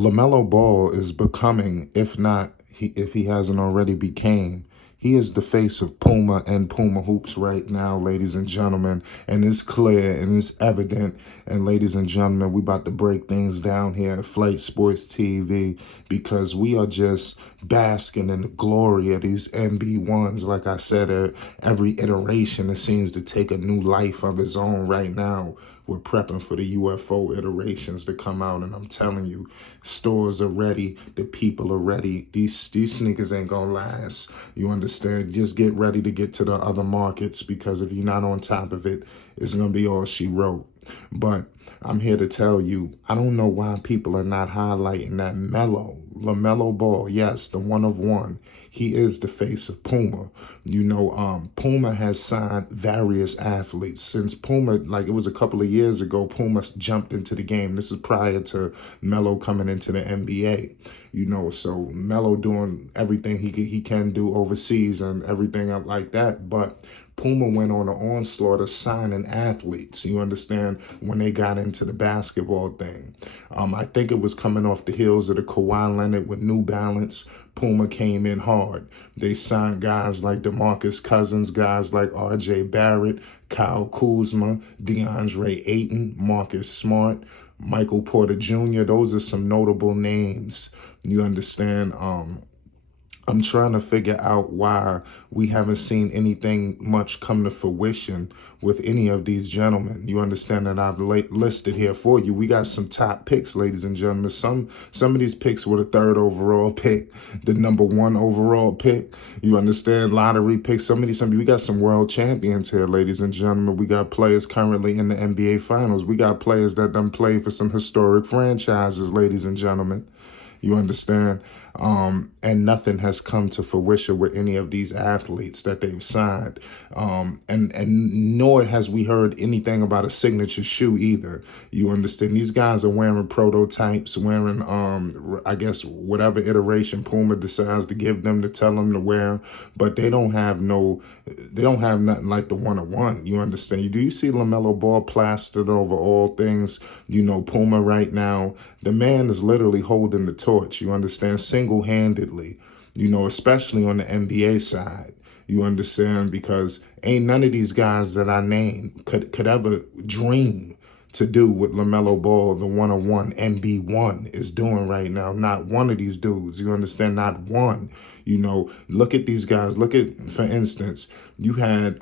Lamelo Ball is becoming, if he hasn't already became, he is the face of Puma and Puma Hoops right now, ladies and gentlemen. And it's clear and it's evident. And ladies and gentlemen, we about to break things down here at Flight Sports TV because we are just basking in the glory of these MB1s. Like I said, every iteration, it seems to take a new life of its own right now. We're prepping for the UFO iterations to come out, and I'm telling you, stores are ready, the people are ready. These sneakers ain't gonna last. You understand? Just get ready to get to the other markets, because if you're not on top of it, it's gonna be all she wrote. But I'm here to tell you, I don't know why people are not highlighting that Lamelo Ball. Yes, the one of one. He is the face of Puma. You know, Puma has signed various athletes. Since Puma, like it was a couple of years ago, Puma jumped into the game. This is prior to Melo coming into the NBA. You know, so Melo doing everything he can do overseas and everything up like that. But Puma went on an onslaught of signing athletes, you understand, when they got into the basketball thing. I think it was coming off the heels of the Kawhi Leonard with New Balance. Puma came in hard. They signed guys like DeMarcus Cousins, guys like R.J. Barrett, Kyle Kuzma, DeAndre Ayton, Marcus Smart, Michael Porter Jr. Those are some notable names. You understand? I'm trying to figure out why we haven't seen anything much come to fruition with any of these gentlemen. You understand that I've listed here for you. We got some top picks, ladies and gentlemen. Some of these picks were the 3rd overall pick, the number 1 overall pick. You understand? Lottery picks. We got some world champions here, ladies and gentlemen. We got players currently in the NBA Finals. We got players that done played for some historic franchises, ladies and gentlemen. You understand? And nothing has come to fruition with any of these athletes that they've signed. And nor has we heard anything about a signature shoe either. You understand? These guys are wearing prototypes, wearing, I guess, whatever iteration Puma decides to give them to tell them to wear. But they don't have nothing like the one-on-one. You understand? Do you see Lamelo Ball plastered over all things, you know, Puma right now? The man is literally holding the torch. You understand? Single-handedly, you know, especially on the NBA side. You understand? Because ain't none of these guys that I named could ever dream to do what Lamelo Ball, the one-on-one MB1, is doing right now. Not one of these dudes. You understand? Not one. You know, look at these guys. Look at, for instance, you had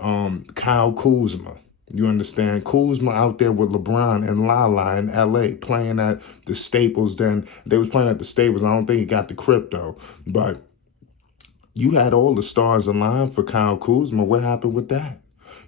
Kyle Kuzma. You understand? Kuzma out there with LeBron and Lala in L.A. playing at the Staples. Then they was playing at the Staples. I don't think he got the crypto. But you had all the stars aligned for Kyle Kuzma. What happened with that?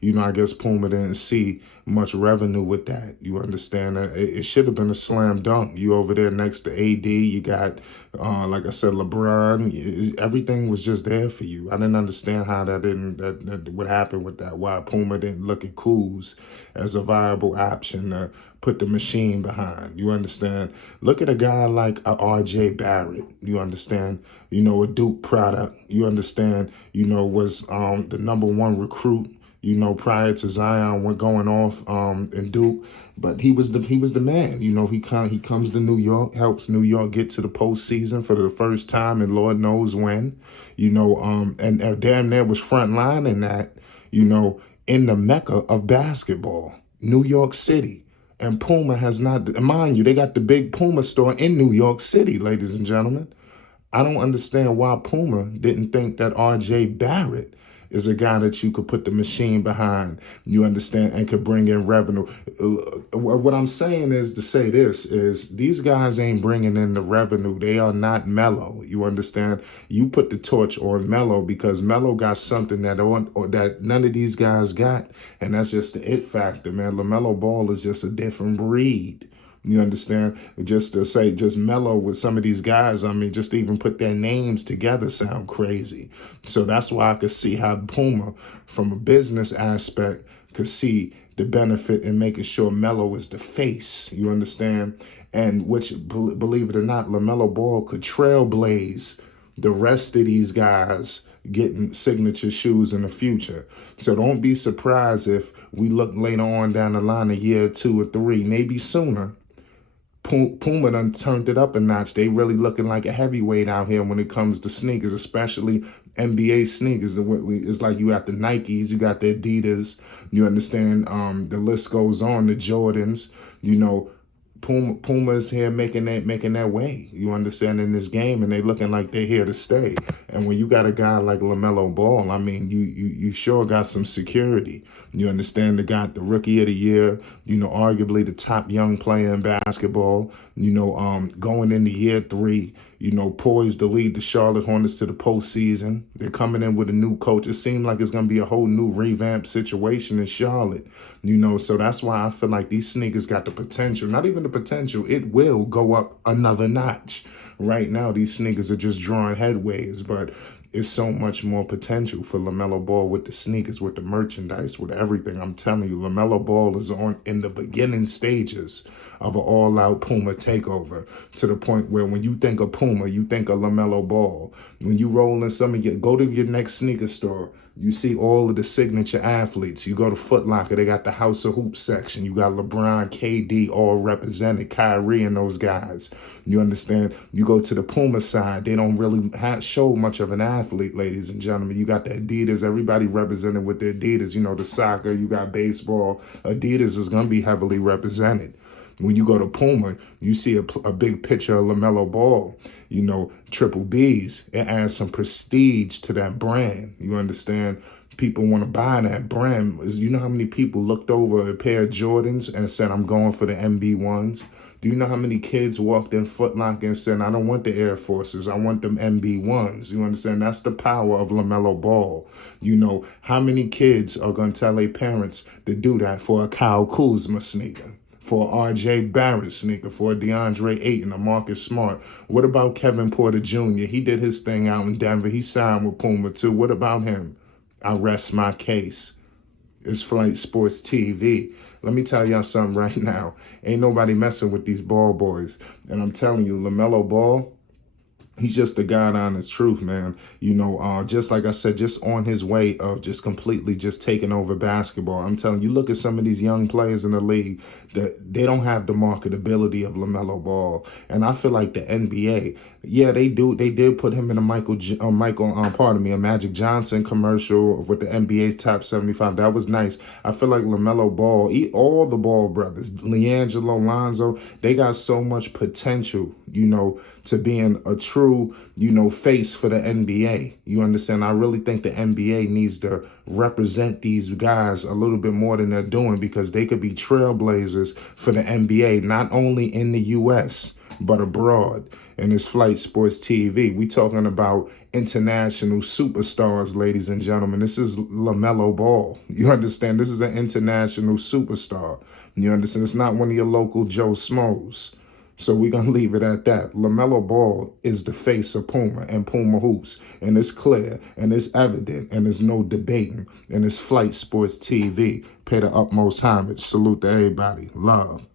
You know, I guess Puma didn't see much revenue with that. You understand? It should have been a slam dunk. You over there next to AD. You got, like I said, LeBron. Everything was just there for you. I didn't understand how that what happened with that. Why Puma didn't look at Kuz as a viable option to put the machine behind. You understand? Look at a guy like a R.J. Barrett. You understand? You know, a Duke product. You understand? You know, was the number 1 recruit, you know, prior to Zion went going off in Duke, but he was the man. You know, he comes to New York, helps New York get to the postseason for the first time, and Lord knows when. You know, and damn near was front line in that. You know, in the mecca of basketball, New York City. And Puma has not, mind you, they got the big Puma store in New York City, ladies and gentlemen. I don't understand why Puma didn't think that R.J. Barrett is a guy that you could put the machine behind, you understand, and could bring in revenue. What I'm saying is to say this, is these guys ain't bringing in the revenue. They are not Melo, you understand? You put the torch on Melo because Melo got something that none of these guys got, and that's just the it factor, man. LaMelo Ball is just a different breed. You understand? Just to say, just Melo with some of these guys, I mean, just to even put their names together sound crazy. So that's why I could see how Puma, from a business aspect, could see the benefit in making sure Melo is the face. You understand? And which, believe it or not, LaMelo Ball could trailblaze the rest of these guys getting signature shoes in the future. So don't be surprised if we look later on down the line, a year, 2 or 3, maybe sooner, Puma done turned it up a notch. They really looking like a heavyweight out here when it comes to sneakers, especially NBA sneakers. It's like you got the Nikes, you got the Adidas, you understand? The list goes on, the Jordans, you know. Puma is here making their way. You understand, in this game, and they looking like they're here to stay. And when you got a guy like Lamelo Ball, I mean, you sure got some security. You understand, the guy, the rookie of the year, you know, arguably the top young player in basketball. You know, going into year 3, you know, poised to lead the Charlotte Hornets to the postseason. They're coming in with a new coach. It seems like it's gonna be a whole new revamped situation in Charlotte. You know, so that's why I feel like these sneakers got the potential. Not even the potential, it will go up another notch. Right now, these sneakers are just drawing headways, but it's so much more potential for LaMelo Ball with the sneakers, with the merchandise, with everything. I'm telling you, LaMelo Ball is in the beginning stages of an all-out Puma takeover, to the point where when you think of Puma, you think of LaMelo Ball. When you roll in go to your next sneaker store, you see all of the signature athletes. You go to Foot Locker, they got the House of Hoops section. You got LeBron, KD, all represented, Kyrie and those guys. You understand? You go to the Puma side, they don't really show much of an athlete, ladies and gentlemen. You got the Adidas, everybody represented with the Adidas. You know, the soccer, you got baseball. Adidas is going to be heavily represented. When you go to Puma, you see a big picture of LaMelo Ball, you know, triple B's. It adds some prestige to that brand. You understand? People want to buy that brand. You know how many people looked over a pair of Jordans and said, I'm going for the MB1s? Do you know how many kids walked in Foot Locker and said, I don't want the Air Forces, I want them MB1s? You understand? That's the power of LaMelo Ball. You know, how many kids are going to tell their parents to do that for a Kyle Kuzma sneaker, for a R.J. Barrett sneaker, for a DeAndre Ayton, a Marcus Smart? What about Kevin Porter Jr.? He did his thing out in Denver. He signed with Puma too. What about him? I rest my case. It's Flight Sports TV. Let me tell y'all something right now. Ain't nobody messing with these ball boys. And I'm telling you, LaMelo Ball, he's just the God honest truth, man. You know, just like I said, just on his way of just completely just taking over basketball. I'm telling you, look at some of these young players in the league that they don't have the marketability of LaMelo Ball. And I feel like the NBA, yeah, they do. They did put him in a a Magic Johnson commercial with the NBA's top 75. That was nice. I feel like LaMelo Ball, all the Ball brothers, LiAngelo, Lonzo, they got so much potential, you know, to being a true, you know, face for the NBA. You understand? I really think the NBA needs to represent these guys a little bit more than they're doing, because they could be trailblazers for the NBA, not only in the U.S., but abroad. And it's Flight Sports TV. We talking about international superstars, ladies and gentlemen. This is LaMelo Ball. You understand? This is an international superstar. You understand? It's not one of your local Joe Smos. So we're going to leave it at that. LaMelo Ball is the face of Puma and Puma Hoops. And it's clear, and it's evident, and there's no debating. And it's Flight Sports TV. Pay the utmost homage. Salute to everybody. Love.